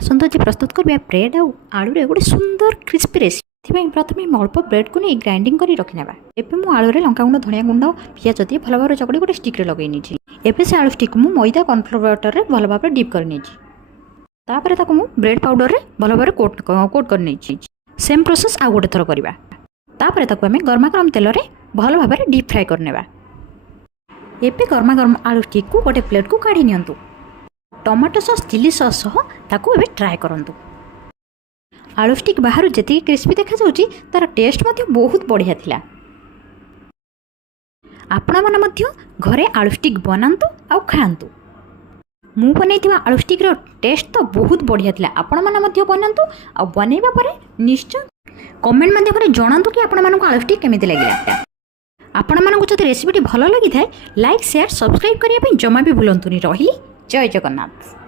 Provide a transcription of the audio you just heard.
आसंत आज प्रस्तुत करवा ब्रेड आलू गोटे सुंदर क्रिस्पी रेसिपी। प्रथम अल्प ब्रेड को नहीं ग्राइंडिंग कर रखिना। एवं मुझे आलू लंका गुंड धनिया गुंड पियाज दी भल भाव चकड़ी गोटे स्टिक्रे लगे एवं से आलू स्टिक मुझे मैदा कॉर्नफ्लोर वाटर में भल भाव डीप कर ब्रेड पाउडर में भल भाव कोट कर सेम प्रोसेस आउ गोटे थर करवा। आम गरमा गरम तेल में भल भाव डीप फ्राए करने। एवं गरमा गरम आलू स्टिक को गोटे प्लेट को काढ़ी नियंतु। टमाटो सॉस चिली सॉस ताकू एबे ट्राए करंतु। आलू स्टिक बाहर जी क्रिस्पी देखा जाउची तार टेस्ट बहुत बढ़िया थिला। आपण माने मध्य घरे आलू स्टिक बनांतु आउ खांतु। मु बनैथिबा आलू स्टिक रो टेस्ट तो बहुत बढ़िया थिला। आपण माने मध्य बनांतु आ बनैबा परे निश्चय कमेंट माध्यम जणांतु कि आपण मानक आलू स्टिक केमिति लागिला। आपण मानक जदि रेसिपीटी भल लगी थाए लाइक शेयर सब्सक्राइब करिया पे जमा भी भूलंतुनी। रहिली जय जगन्नाथ।